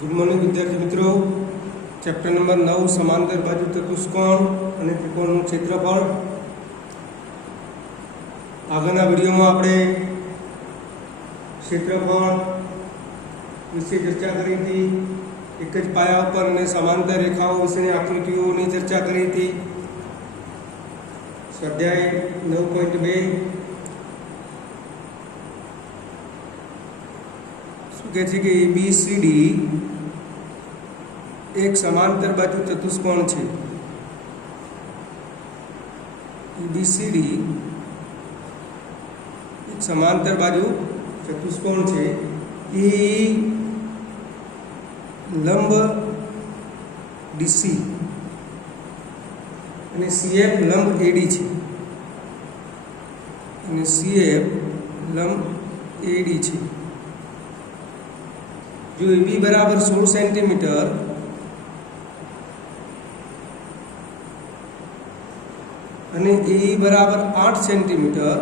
Good morning विद्यार्थी मित्रों। Chapter number 9 समांतर बाजू चतुष्कोण અને ત્રિકોણનું ક્ષેત્રફળ। આગળના વિડીયોમાં આપણે ક્ષેત્રફળ વિશે ચર્ચા કરી હતી। એક જ પાયા ઉપર અને સમાંતર રેખાઓ વિશેની આકૃતિઓની ચર્ચા કરી હતી। સ્વાધ્યાય 9.2 શું કહે છે કે ABCD एक समांतर बाजू चतुष्कोण है। ABCD एक समांतर बाजू चतुष्कोण है। ए लंब DC અને CF લંબ AD છે અને CF લંબ AD છે। जो AB बराबर 16 सेंटीमीटर અને AE बराबर 8 सेंटीमीटर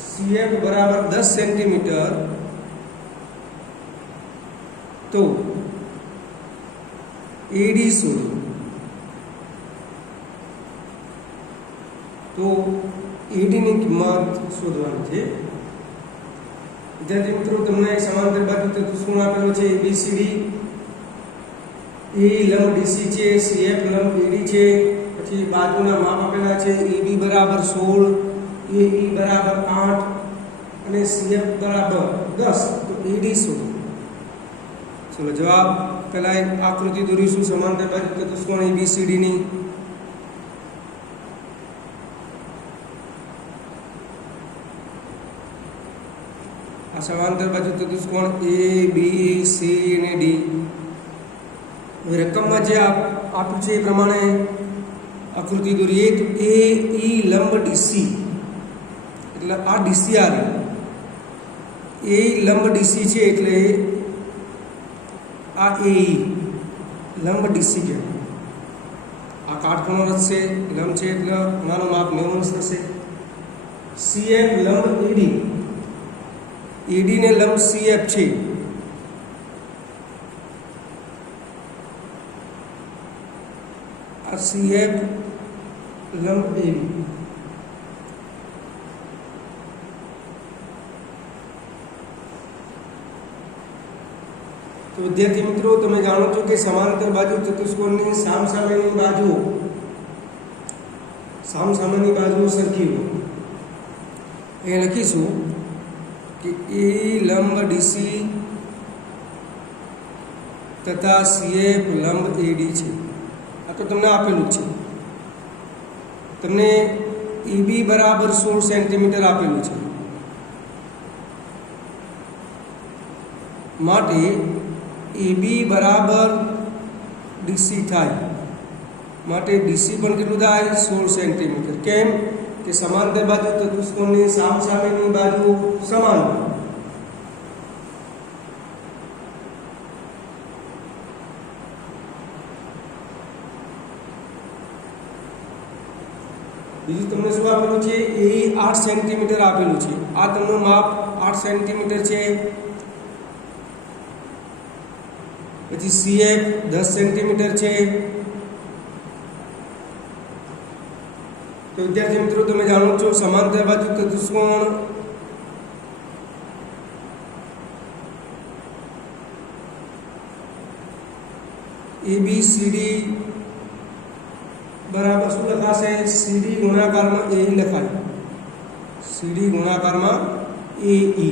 CF बराबर 10 सेंटीमीटर तो AD शोधो। तो AD ની કિંમત શોધવાની છે। વિદ્યાર્થી મિત્રો, તમને સમાંતર બાજુ ચતુષ્કોણ આપેલો છે ABCD। ए लंब DC છે, CF લંબ AD છે, પછી બાજુના માપ આપેલા છે। AB બરાબર 16, AE બરાબર 8 અને CF બરાબર 10 તો AD શોધો। ચલો જવાબ પહેલા એક આકૃતિ દોરીશું સમાંતર બાજુ ચતુષ્કોણ ABCD ની। આ સમાંતર બાજુ ચતુષ્કોણ ABC અને D। रकम में जो आप प्रमाणे आकृति दौरीए तो AE लंब DC એટલે આ DC आ रही AE लंब DC છે એટલે આ AE લંબ DC કહેવાય। આ કાટખૂણો રચશે, લંબ છે એટલે નાનું માપ 90 થશે। CF લંબ AD ને લંબ CF છે CF લંબ AD। तो विद्यार्थी मित्रों, તમે જાણો છો કે સમાંતર બાજુ ચતુષ્કોણની સામસામેની બાજુ સરખી હોય। એ લખીશું કે A લંબ DC તથા CF લંબ AD છે। तो तमने आपेलू है। तमने AB बराबर 16 सेंटीमीटर आपेलू है। माटे AB बराबर DC थाय माटे DC पण केटलुं थाय 16 सेंटीमीटर। केम के समांतर बाजू चतुष्कोणनी सामसामेनी बाजू समान होय। બીજું તમને શું આપેલું છે? AE 8 સેન્ટીમીટર આપેલું છે। આ તમને માપ 8 સેન્ટીમીટર છે। પછી CF 10 સેન્ટીમીટર છે। તો વિદ્યાર્થી મિત્રો, તમે જાણો છો સમાંતર બાજુ ચતુષ્કોણ ABCD बराबर शू लखाशे? CD गुणाकार में AE लखाय। CD गुणाकार में AE।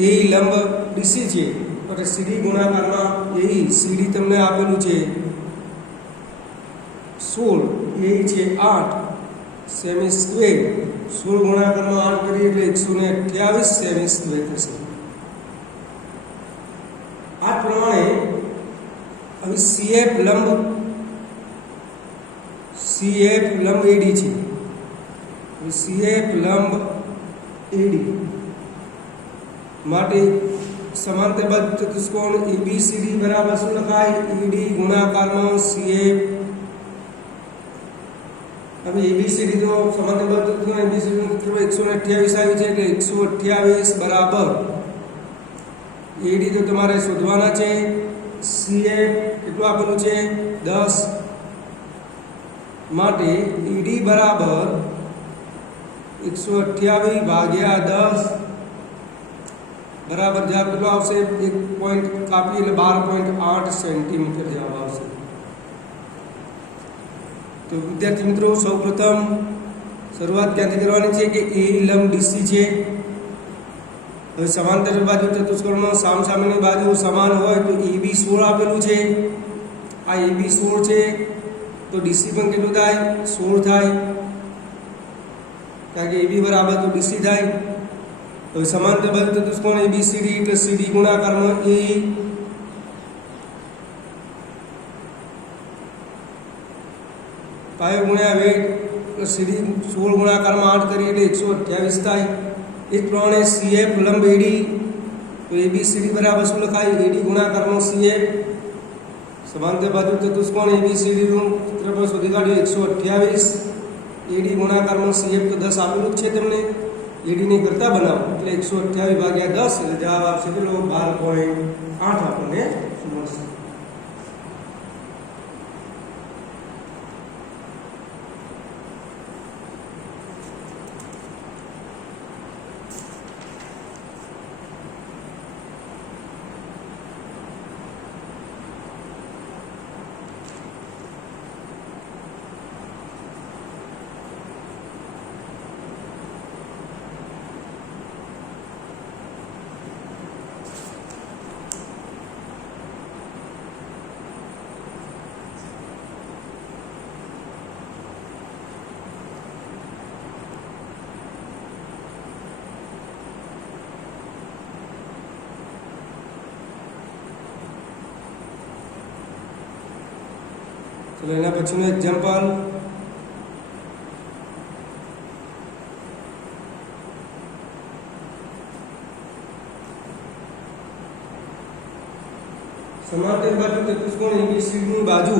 AE लंब DC है तो CD गुणाकार में AE। CD तमने आपेलू है 16, AE है 8 सेमी स्क्वेर। 16 गुणाकार में 8 करिए એટલે 128 सेमी स्क्वेर થશે। आ प्रमाणे अभी CF लंब AD है। CF लंब AD माटे समांतर बाजू चतुष्कोण ABCD बराबर शू लखाय? AD गुणाकार में CF હવે એબીસીડી તો સમાંતર બાજુ ત્રિકોણ એબીસીડી નું ક્ષેત્રફળ 128 આવ્યું છે એટલે 128 બરાબર એડી તો તમારે શોધવાના છે સીએફ કેટલું આપેલું છે 10 માટે એડી બરાબર 128 ભાગ્યા 10 બરાબર જવાબ કેટલો આવશે 1 પોઈન્ટ કાપી એટલે 12.8 સેન્ટીમીટર જવાબ આવશે। તો વિદ્યાર્થી મિત્રો સૌપ્રથમ શરૂઆત ક્યાંથી કરવાની છે કે એ લંબ ડીસી છે। હવે સમાંતર બાજુ ચતુષ્કોણમાં સામસામેની બાજુ સમાન હોય તો AB 16 આપેલું છે, આ AB 16 છે તો DC પણ કેટલું થાય 16 થાય, કારણ કે AB બરાબર તો DC થાય। હવે સમાંતર બાજુ ચતુષ્કોણ ABCD એટલે CD ગુણાકારમાં A, પાયો ગુણ્યા વેગ એટલે CD 16 ગુણાકારમાં 8 કરીએ એટલે 128 થાય। इस प्रमाणे CF लंब AD तो ABCD बराबर શું લખાય AD ગુણાકારમાં CF સમાંતર બાજુ ચતુષ્કોણ ABCD નું ક્ષેત્રફળ શોધી કાઢ્યું 128 AD ગુણાકારમાં CF તો 10 આપેલું જ છે તમને AD ને કરતા બનાવો એટલે 128 ભાગ્યા 10 એટલે જવાબ આવશે કેટલો 12.8 આપણને મળશે। चलो एना पछीનું एग्जांपल समांतर बाजू चतुष्कोण ABCD ની બાજુ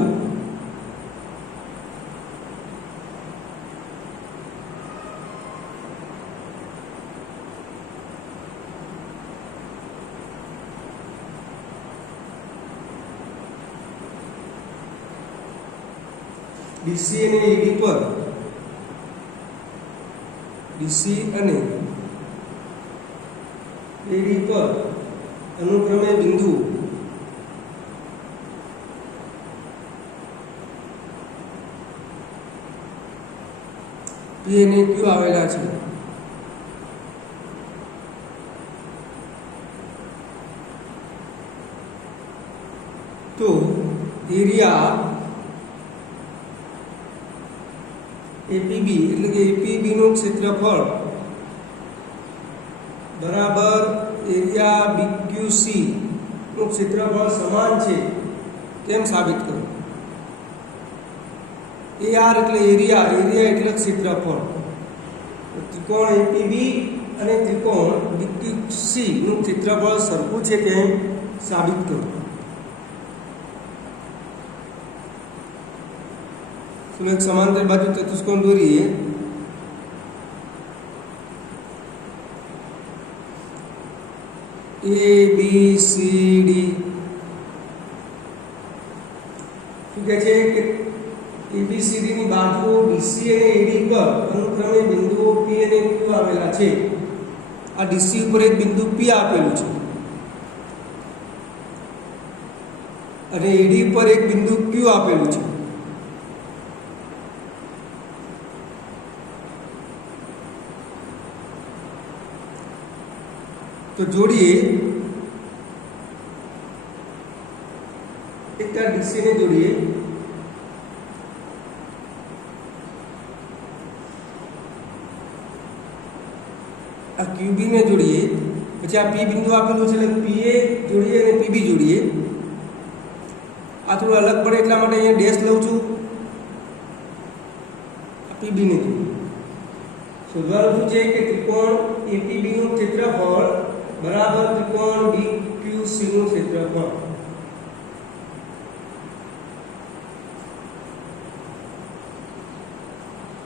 DC અને AD પર DC અને AD પર અનુક્રમે બિંદુ P અને Q આવેલા છે। તો એરિયા APB એટલે કે APB નું ક્ષેત્રફળ બરાબર એરિયા BQC નું ક્ષેત્રફળ સમાન છે તેમ સાબિત કરો। AR એટલે એરિયા, એરિયા એટલે ક્ષેત્રફળ। ત્રિકોણ APB અને ત્રિકોણ BQC નું ક્ષેત્રફળ સરખું છે તેમ સાબિત કરો। चलो एक समांतर बाजू चतुष्कोण દોરીએ ABCD શું કહે છે કે ABCD ની બાજુઓ DC અને AD પર અનુક્રમે બિંદુઓ P અને Q આવેલા છે। આ DC ઉપર એક બિંદુ P આપેલું છે અને AD પર એક બિંદુ Q આપેલું છે। तो जोड़िए एक तरह DC ने जोड़िए आ QB ने जोड़िए પછી આ P બિંદુ આપેલું છે એટલે PA જોડીએ અને PB જોડીએ। આ થોડું અલગ પડે એટલા માટે અહીંયા ડેશ લઉં છું। આ PB ને શોધવાનું શું છે કે ત્રિકોણ APB નું ક્ષેત્રફળ बराबर त्रिकोण BQC નું ક્ષેત્રફળ।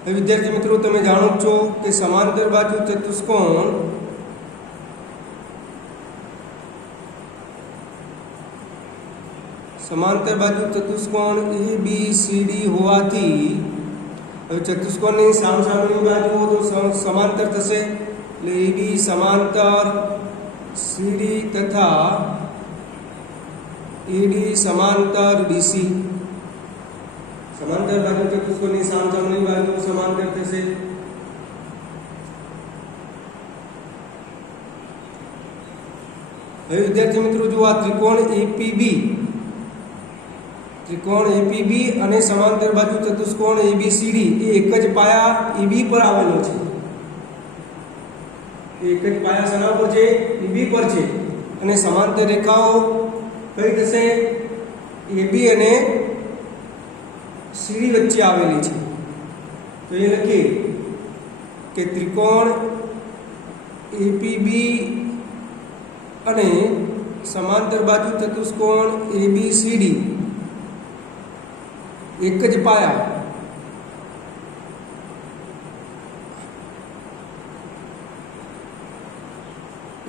હવે વિદ્યાર્થી મિત્રો તમે જાણો જ છો કે સમાંતર બાજુ ચતુષ્કોણ ABCD હોવાથી હવે ચતુષ્કોણની સામસામેની બાજુઓ તો સમાંતર થશે એટલે AB સમાંતર CD તથા AD સમાંતર BC. સમાંતર બાજુ ચતુષ્કોણની સામસામેની બાજુ સમાંતર થશે. હવે વિદ્યાર્થી મિત્રો જો આ ત્રિકોણ APB અને સમાંતર બાજુ ચતુષ્કોણ ABCD એ એક જ પાયા AB પર આવેલો છે. એક જ પાયા શેના પર છે? AB પર છે. અને સમાંતર રેખાઓ કઈ થશે? AB અને CD વચ્ચે આવેલી છે. તો એ લખીએ કે ત્રિકોણ APB અને સમાંતર બાજુ ચતુષ્કોણ ABCD એક જ પાયા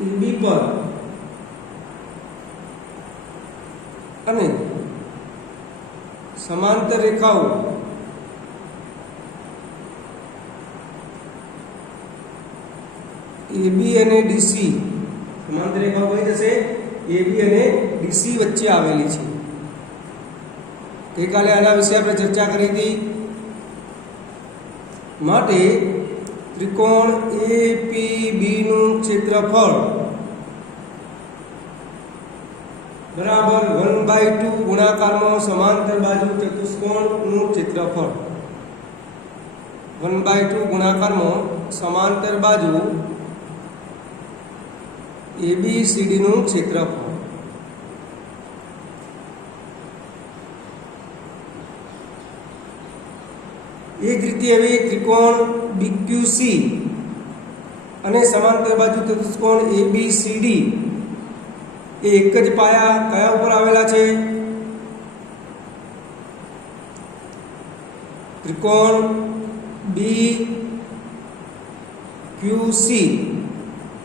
AB પર અને સમાંતર રેખાઓ AB અને DC સમાંતર રેખાઓ કઈ થશે? AB અને DC વચ્ચે આવેલી છે. ગઈકાલે આના વિશે આપણે ચર્ચા કરી હતી. માટે ત્રિકોણ APB નું ક્ષેત્રફળ બરાબર 1/2 ગુણાકારમાં સમાંતર બાજુ ચતુષ્કોણનું ક્ષેત્રફળ 1/2 ગુણાકારમાં સમાંતર બાજુ ABCD નું ક્ષેત્રફળ. એ જ રીતે હવે ત્રિકોણ BQC અને સમાંતર બાજુ ચતુષ્કોણ ABCD એ એક જ પાયા કયા ઉપર આવેલા છે? ત્રિકોણ BQC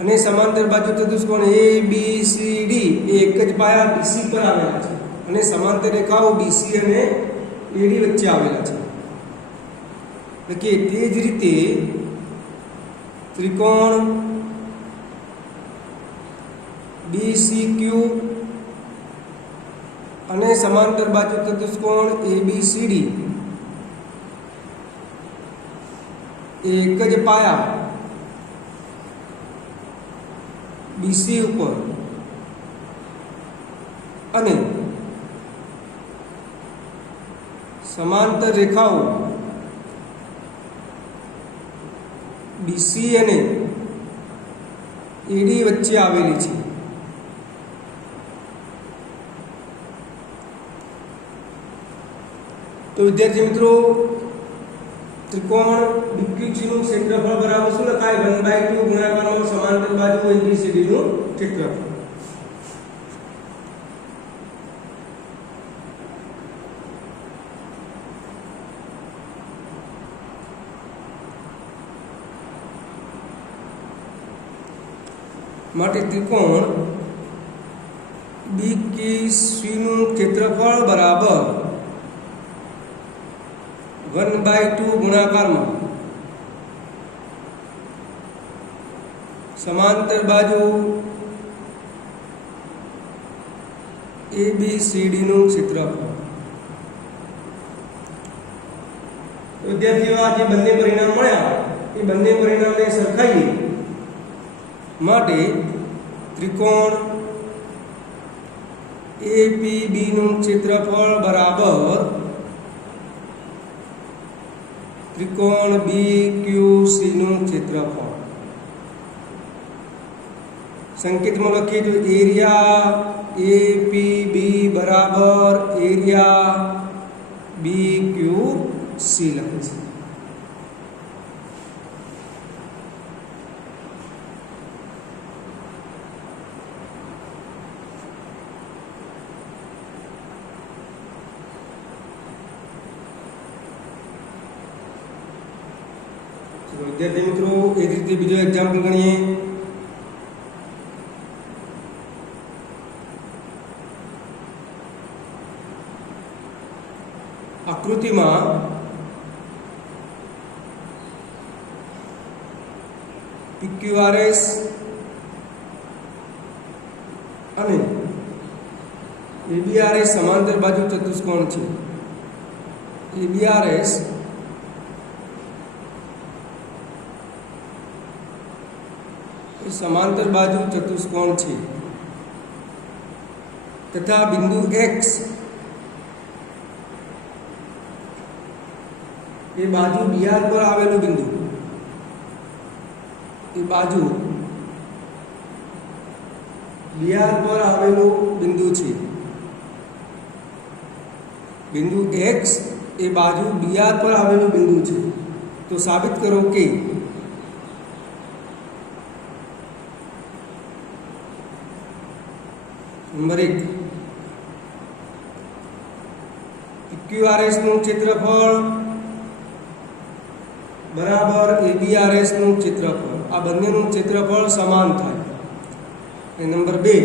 અને સમાંતર બાજુ ચતુષ્કોણ ABCD એ એક જ પાયા BC પર આવેલા છે અને સમાંતર રેખાઓ BC અને AD વચ્ચે આવેલા છે. એટલે તે જ રીતે ત્રિકોણ BCQ અને સમાંતર બાજુ ચતુષ્કોણ ABCD એક જ પાયા BC ઉપર અને સમાંતર રેખાઓ BC અને AD વચ્ચે આવેલી છે. તો વિદ્યાર્થી મિત્રો ત્રિકોણ BQC નું ક્ષેત્રફળ બરાબર શું લખાય? 1/2 ગુણાકારમાં સમાંતર બાજુ ABCD નું ક્ષેત્રફળ. માટે ત્રિકોણ BQC નું ક્ષેત્રફળ બરાબર 1/2 ગુણાકારમાં સમાંતર બાજુ ABCD નું ક્ષેત્રફળ. વિદ્યાર્થીઓ આ જે બંને પરિણામ મળ્યા એ બંને પરિણામને સરખાઈએ માટે ત્રિકોણ APB નું ક્ષેત્રફળ બરાબર ત્રિકોણ BQC નું ક્ષેત્રફળ. સંકેતમાં લખીએ તો એરિયા APB બરાબર એરિયા BQC લખીશું. વિદ્યાર્થી મિત્રો એ જ રીતે બીજો એક્ઝામ્પલ ગણીએ. આકૃતિમાં PQRS અને ABRS સમાંતર બાજુ ચતુષ્કોણ છે. ABRS એ સમાંતર બાજુ ચતુષ્કોણ છે તથા બિંદુ X એ બાજુ BR પર આવેલું બિંદુ, એ બાજુ BR પર આવેલું બિંદુ છે. બિંદુ X એ બાજુ BR પર આવેલું બિંદુ છે. તો સાબિત કરો કે નંબર 1 PQRS નું ક્ષેત્રફળ બરાબર ABRS નું ક્ષેત્રફળ, આ બંનેનું ક્ષેત્રફળ સમાન થાય. અને નંબર 2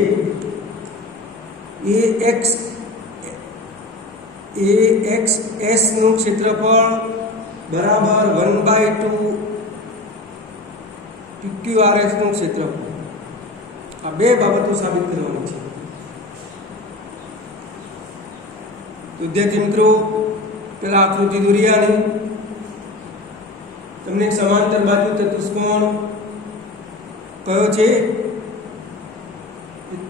AXS નું ક્ષેત્રફળ બરાબર 1/2 PQRS નું ક્ષેત્રફળ. આ બે બાબતો સાબિત કરવાની છે. વિદ્યાર્થી મિત્રો પેલા આકૃતિ દોરી આની. તમને એક સમાંતર બાજુ ચતુષ્કોણ કયો છે?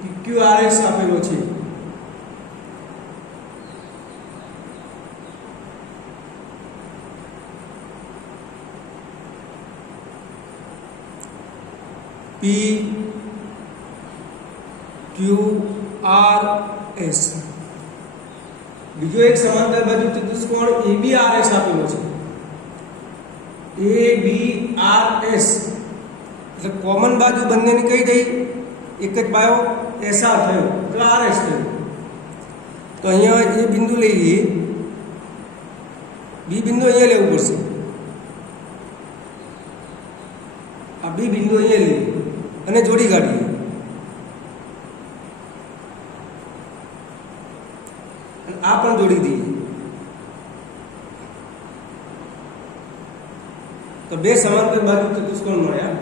PQRS આપેલો છે. PQRS. બીજો એક સમાંતર બાજુ ચતુષ્કોણ ABRS આપેલો છે. ABRS એટલે કોમન બાજુ બંનેની કઈ થઈ? એક જ પાયો SR થયો તો RS થયો. તો અહીંયા એ બિંદુ લઈએ, બી બિંદુ અહીંયા લેવું પડશે. આ બી બિંદુ અહીંયા લઈએ અને જોડી કાઢીએ. આ પણ જોડી દઈએ. તો બે સમાંતર બાજુ ચતુષ્કોણ મળ્યા.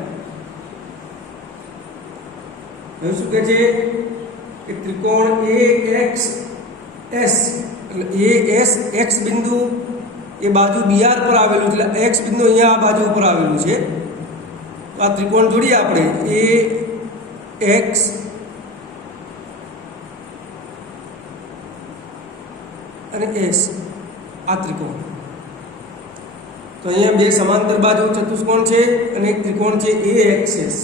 હવે શું કહે છે કે ત્રિકોણ AXS એટલે ASX બિંદુ એ બાજુ BR પર આવેલું છે, એટલે X બિંદુ અહીંયા આ બાજુ ઉપર આવેલું છે. તો આ ત્રિકોણ જોડીએ આપણે AX અને S, આ ત્રિકોણ. તો અહીંયા બે સમાંતર બાજુ ચતુષ્કોણ છે અને એક ત્રિકોણ છે AXS.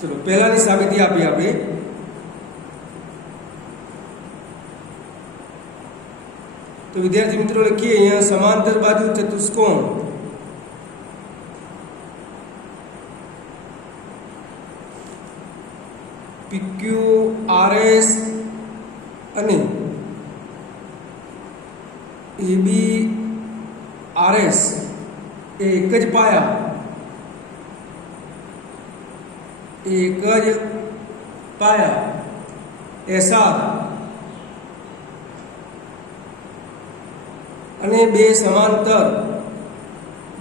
ચલો પહેલાની સાબિતી આપીએ આપણે. તો વિદ્યાર્થી મિત્રો લખીએ અહીંયા સમાંતર બાજુ ચતુષ્કોણ PQRS અને ABRS એ એક જ પાયા, SR અને બે સમાંતર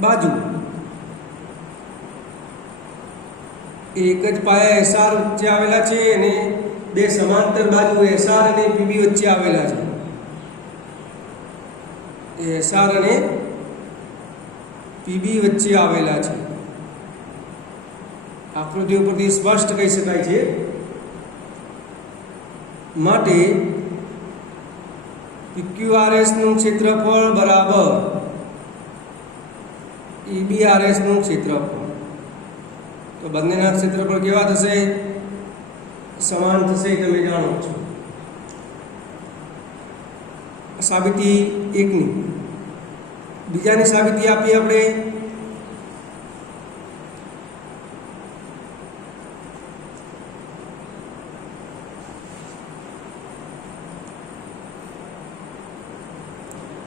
બાજુ એક જ પાયા SR વચ્ચે આવેલા છે અને બે સમાંતર બાજુ SR અને PB વચ્ચે આવેલા છે. SR અને PB વચ્ચે આવેલા છે. આકૃતિ ઉપરથી સ્પષ્ટ કહી શકાય છે. માટે PQRS નું ક્ષેત્રફળ બરાબર ABRS નું ક્ષેત્રફળ. તો બંનેના ક્ષેત્રફળ કેવા થશે? સમાન થશે, તમે જાણો છો. સાબિતી 1 ની. બીજાની સાબિતી આપી આપણે.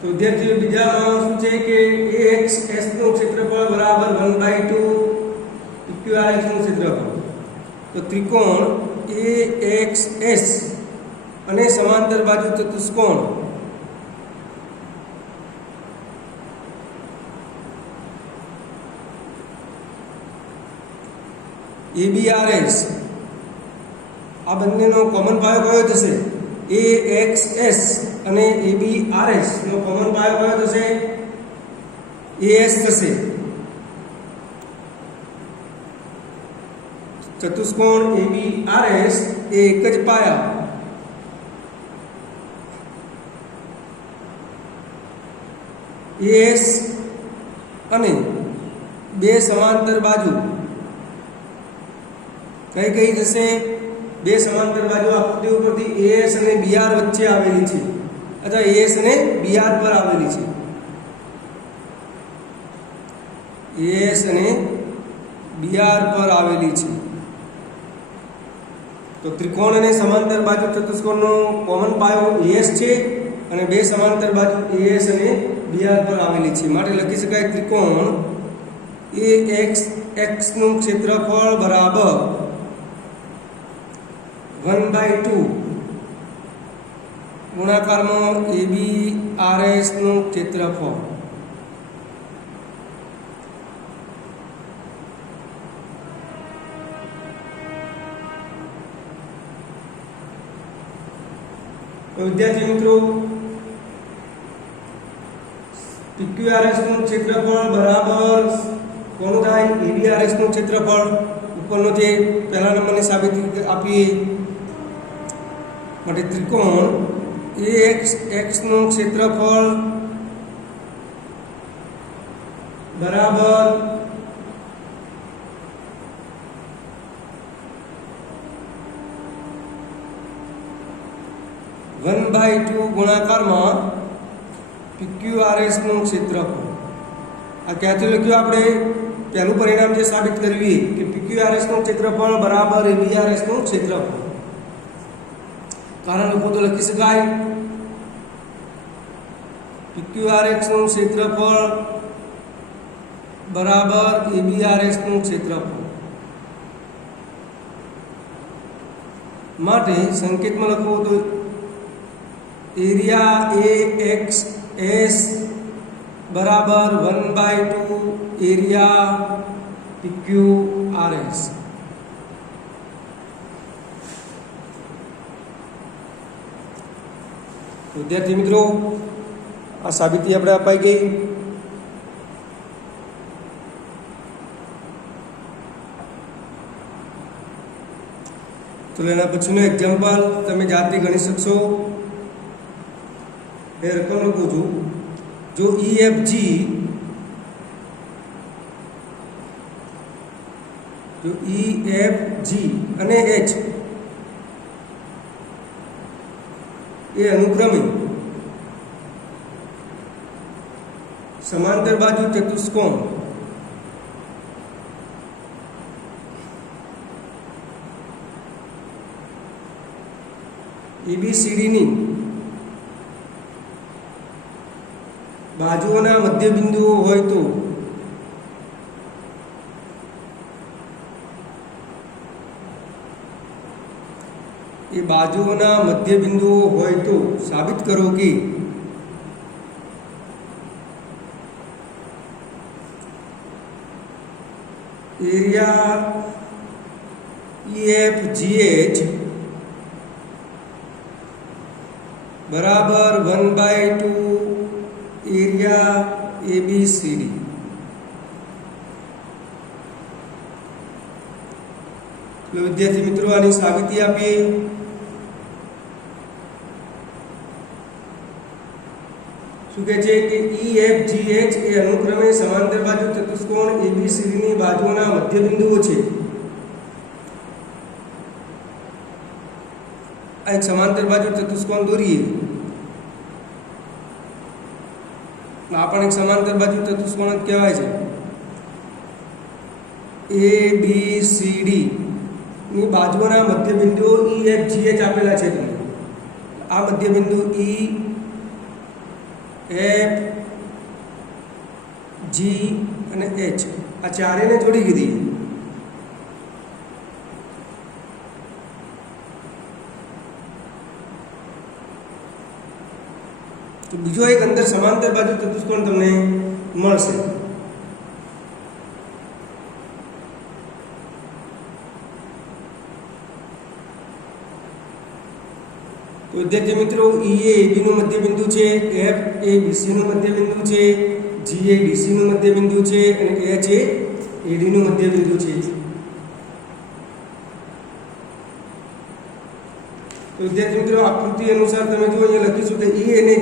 તો વિદ્યાર્થીઓ બીજામાં શું છે કે AXS નું ક્ષેત્રફળ બરાબર 1/2 PQRS નું ક્ષેત્રફળ. તો ત્રિકોણ AXS અને સમાંતર બાજુ ચતુષ્કોણ ABRS આ બંનેનો કોમન પાયો કયો થશે? AXS અને ABRS નો કોમન પાયો કયો થશે? AS થશે. ચતુષ્કોણ ABRS એ એક જ પાયા AS અને બે સમાંતર બાજુ કઈ જશે? બે સમાંતર બાજુ આકૃતિ ઉપરથી AS અને BR વચ્ચે આવેલી છે અથવા AS અને BR પર આવેલી છે. AS અને BR પર આવેલી છે. તો ત્રિકોણ અને સમાંતર બાજુ ચતુષ્કોણનો કોમન પાયો AS છે અને બે સમાંતર બાજુ AS અને BR પર આવેલી છે. માટે લખી શકાય ત્રિકોણ AXX નું ક્ષેત્રફળ બરાબર 1/2 ગુણાકારમાં ABRS નું ક્ષેત્રફળ. વિદ્યાર્થી મિત્રો PQRS નું ક્ષેત્રફળ બરાબર કોનું થાય? ABRS નું ક્ષેત્રફળ. ઉપરનો જે પહેલા નંબરની સાબિતી આપીએ માટે ત્રિકોણ AXX નું ક્ષેત્રફળ બરાબર ગુણાકારમાં PQRS નું ક્ષેત્રફળ. આ ક્યાંથી લખ્યું આપણે? પહેલું પરિણામ જે સાબિત કરવી કે PQRS નું ક્ષેત્રફળ બરાબર ABRS નું ક્ષેત્રફળ. કારણ લખો તો લખી શકાય PQRS નું ક્ષેત્રફળ બરાબર ABRS નું ક્ષેત્રફળ. માટે સંકેતમાં લખો તો એરિયા AXS બરાબર 1/2 એરિયા PQRS. વિદ્યાર્થી મિત્રો આ સાબિતી આપણે અપાઈ ગઈ. તો એના પછીનું એક્ઝામ્પલ તમે જાતે ગણી શકશો. એ રકમ લખું છું. જો EFG અને H એ અનુક્રમે સમાંતર બાજુ ચતુષ્કોણ ABCD ની બાજુઓના મધ્ય બિંદુઓ હોય તો એ બાજુઓના મધ્ય બિંદુઓ હોય તો સાબિત કરો કે એરિયા EFGH બરાબર 1/2 એરિયા ABCD. વિદ્યાર્થી મિત્રો આની સાબિતી આપીએ. શું કહે છે કે EFGH એ અનુક્રમે સમાંતર બાજુ ચતુષ્કોણ ABCD ની બાજુઓના મધ્ય બિંદુઓ છે. આ એક સમાંતર બાજુ ચતુષ્કોણ દોરીએ. આ પણ એક સમાંતર બાજુ ચતુષ્કોણ જ કહેવાય છે. ABCD ની બાજુઓના મધ્ય બિંદુઓ EFGH આપેલા છે. આ મધ્ય બિંદુ એફ જી અને એચ આ ચારેયને જોડી દીધી. તો બીજો એક અંદર સમાંતર બાજુ ચતુષ્કોણ તમને મળશે. તો વિદ્યાર્થી મિત્રો, ઈ એ AB નું મધ્યબિંદુ છે, F એ BC નું મધ્યબિંદુ છે, G એ DC નું મધ્યબિંદુ છે અને H એ AD નું મધ્યબિંદુ છે. તો વિદ્યાર્થી મિત્રો, આકૃતિ અનુસાર તમે જો અહીંયા લખીશું કે E અને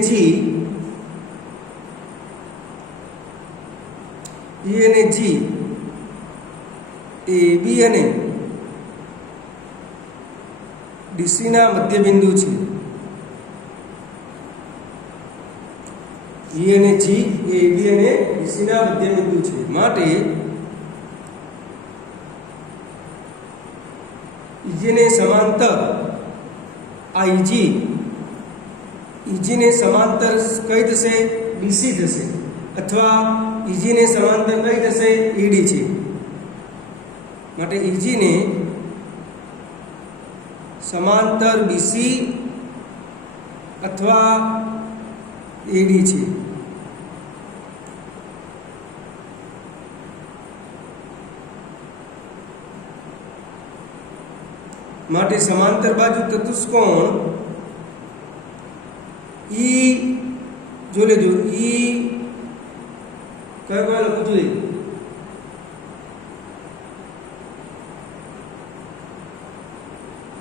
G AB અને DC ના મધ્યબિંદુ છે. E અને G એ AB અને DC ના મધ્યબિંદુ છે. માટે EG ને સમાંતર આ EG ને સમાંતર કઈ થશે? BC થશે, અથવા EG ને સમાંતર કઈ થશે? AD છે. માટે EG ને સમાંતર BC અથવા AD છે. માટે સમાંતર બાજુ ચતુષ્કોણ E જો લેજો, E કયો લખવું જોઈએ?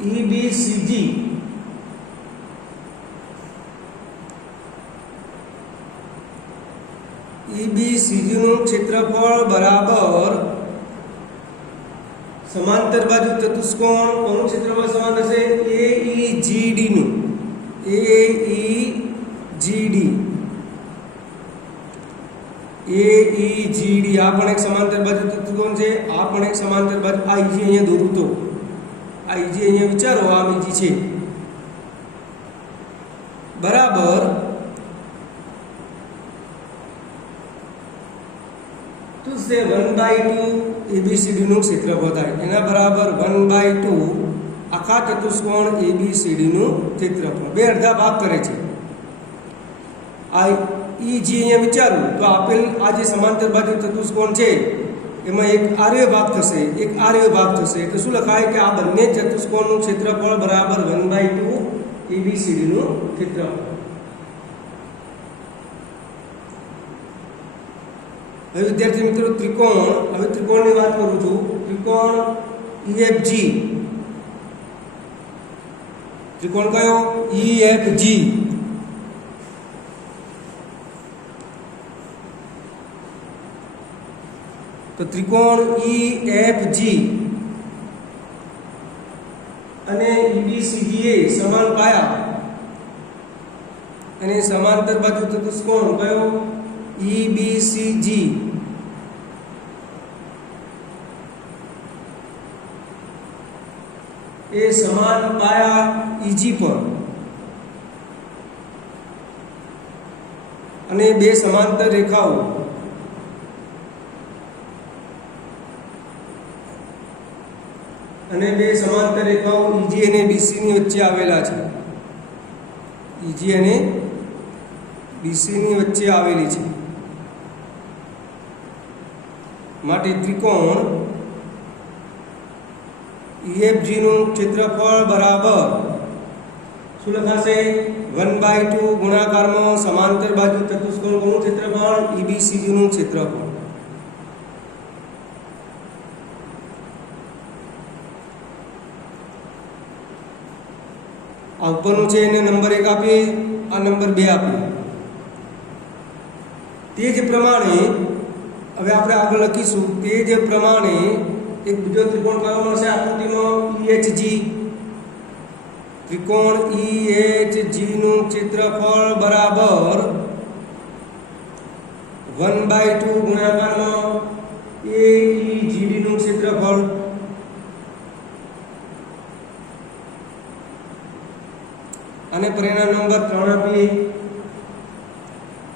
EBCG નું ક્ષેત્રફળ બરાબર સમાંતર બાજુ ચતુષ્કોણ કોનું ક્ષેત્રફળ સમાન હશે? AEGD નું. AEGD આ પણ એક સમાંતર બાજુ ચતુષ્કોણ છે, આ પણ એક સમાંતર બાજુ. આ EG અહીંયા દોરું તો આ EG અહીંયા વિચારો, આ EG છે બરાબર તો સે 1/2 ABCD નું ક્ષેત્રફળ થાય. એના બરાબર 1/2 આખા ચતુષ્કોણ ABCD નું ક્ષેત્રફળ. બે અડધા ભાગ કરે છે. આ EG અહીંયા વિચારું તો આપેલ આ જે સમાંતર બાજુ ચતુષ્કોણ છે એમાં એક આર્ય ભાગ થશે, એક આર્ય ભાગ થશે. તો શું લખાય કે આ બંને ચતુષ્કોણનું ક્ષેત્રફળ બરાબર 1/2 ABCD નું ક્ષેત્રફળ. હવે વિદ્યાર્થી મિત્રો, ત્રિકોણની વાત કરું છું. ત્રિકોણ EFG, ત્રિકોણ કયો? EFG. તો ત્રિકોણ EFG અને EBCG સમાન પાયા અને સમાંતર બાજુ ચતુષ્કોણ કયો? EBCG એ સમાન પાયા EG પર અને બે સમાંતર રેખાઓ EG અને BC ની વચ્ચે આવેલા છે. EG અને BC ની વચ્ચે આવેલી છે. માટે ત્રિકોણ EFG નું ક્ષેત્રફળ બરાબર શું લખાશે? 1/2 ગુણાકારમાં સમાંતર બાજુ ચતુષ્કોણ કોનું ક્ષેત્રફળ? EBCG નું ક્ષેત્રફળ. આ ઉપરનું છે એને નંબર 1 આપીએ, આ નંબર 2 આપીએ. તે જ પ્રમાણે હવે આપણે આગળ લખીશું. તે જ પ્રમાણે એક બીજો ત્રિકોણ કયો મળશે આકૃતિમાં? EHG. ત્રિકોણ EHG નું ક્ષેત્રફળ બરાબર 1/2 ગુણાકારમાં AEGD નું ક્ષેત્રફળ. અને પરિણામ નંબર 3 આપીએ.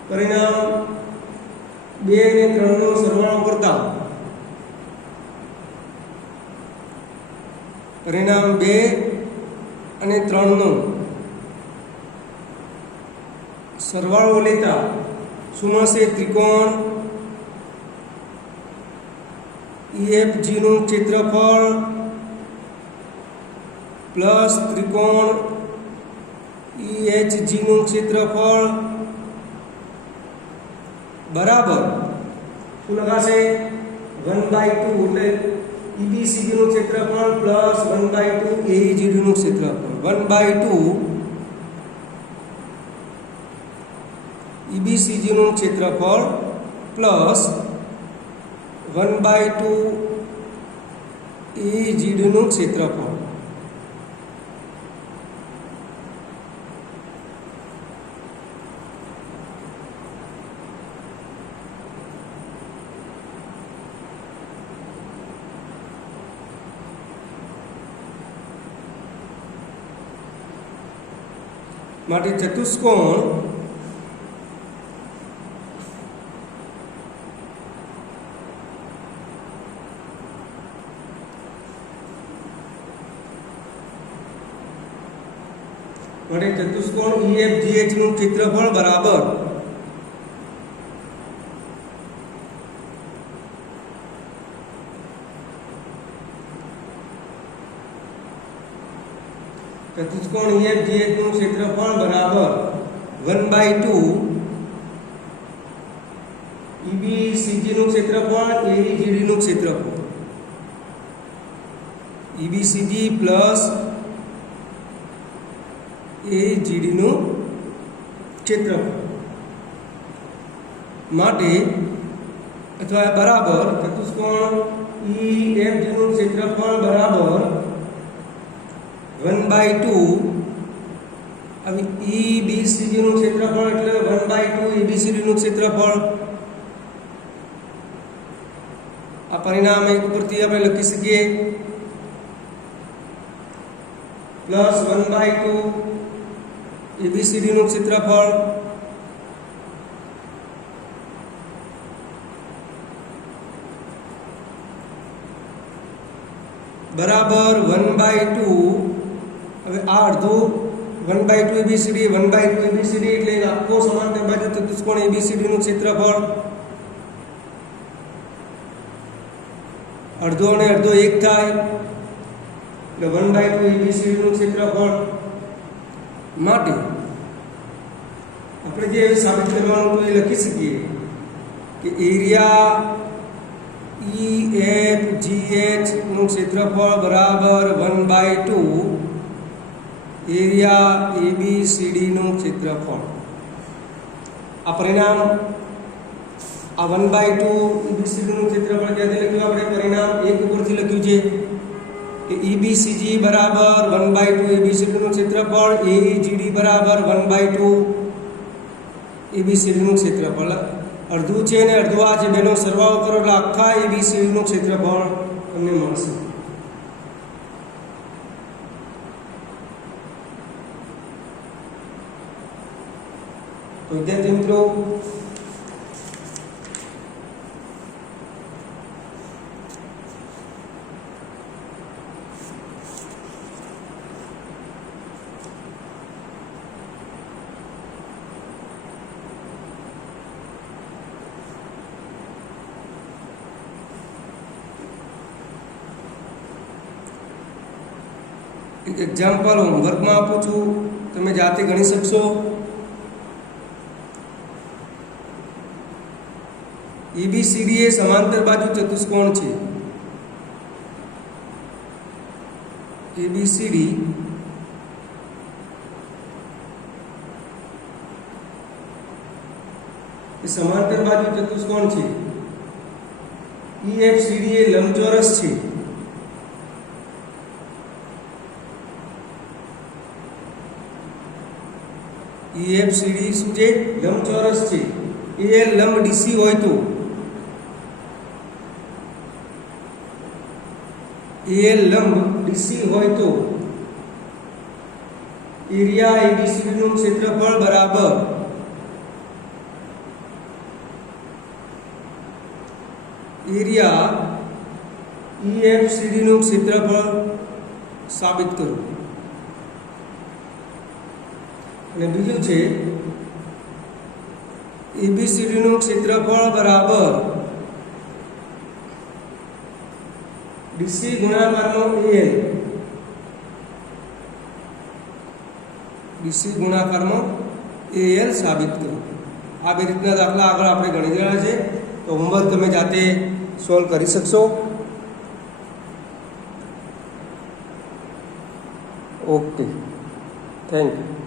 પરિણામ 2 અને 3 નો સરવાળો કરતા પરિણામ 2 અને 3 નો સરવાળો લેતા શું મળશે? ત્રિકોણ EFG નું ક્ષેત્રફળ પ્લસ ત્રિકોણ EHG નું ક્ષેત્રફળ બરાબર શું લખાશે? 1/2 એટલે EBCD નું ક્ષેત્રફળ પ્લસ 1/2 AEGD નું ક્ષેત્રફળ 1/2 EBCG નું ક્ષેત્રફળ પ્લસ 1/2 AEGD નું ક્ષેત્રફળ. માટે ચતુષ્કોણ EFGH નું ક્ષેત્રફળ બરાબર ચતુષ્કોણ EFGH નું ક્ષેત્રફળ બરાબર 1/2 EBCG નું ક્ષેત્રફળ AEGD નું ક્ષેત્રફળ EBCG પ્લસ AEGD નું ક્ષેત્રફળ માટે અથવા બરાબર ચતુષ્કોણ EFG નું ક્ષેત્રફળ બરાબર 1/2 હવે EBCD નું ક્ષેત્રફળ એટલે 1/2 EBCD નું ક્ષેત્રફળ. આ પરિણામ એક ઉપરથી આપણે લખી શકીએ પ્લસ 1/2 EBCD નું ક્ષેત્રફળ બરાબર 1/2 હવે આ અડધું 1/2 ABCD 1/2 ABCD એટલે આખો સમાંતર બાજુ ચતુષ્કોણ ABCD નું ક્ષેત્રફળ અડધો અને અડધો એક થાય એટલે 1/2 ABCD નું ક્ષેત્રફળ માટે આપણે જે સાબિત કરવાનું તો એ લખી શકીએ કે એરિયા EFGH નું ક્ષેત્રફળ બરાબર 1/2 એરિયા ABCD નું ક્ષેત્રફળ. આ પરિણામ આ 1/2 EBCD નું ક્ષેત્રફળ ક્યાંથી લખ્યું? આપણે પરિણામ 1 ઉપરથી લખ્યું છે કે EBCG બરાબર 1/2 ABCD નું ક્ષેત્રફળ AEGD બરાબર 1/2 ABCD નું ક્ષેત્રફળ. અડધું છે ને અડધું આ છે, બેનો સરવાળો કરો એટલે આખા ABCD નું ક્ષેત્રફળ તમને મળશે. તો વિદ્યાર્થી મિત્રો એક એક્ઝામ્પલ હોમવર્કમાં આપું છું, તમે જાતે ગણી શકશો. EBCD એ સમાંતર બાજુ ચતુષ્કોણ છે. ABCD એ સમાંતર બાજુ ચતુષ્કોણ છે. EFCD એ લંબચોરસ છે. EFCD શું છે? લંબચોરસ છે. એ લંબ DC હોય તો એરિયા ABCD નું ક્ષેત્રફળ બરાબર એરિયા EFCD નું ક્ષેત્રફળ સાબિત કરો. અને બીજું છે ABCD નું ક્ષેત્રફળ બરાબર DC ગુણાકારનો AL. DC ગુણાકારમાં AL સાબિત કરો. આ બે રીતના દાખલા આગળ આપણે ગણી રહ્યા છે, તો હોમવર્ક તમે જાતે સોલ્વ કરી શકશો. Okay, thank you.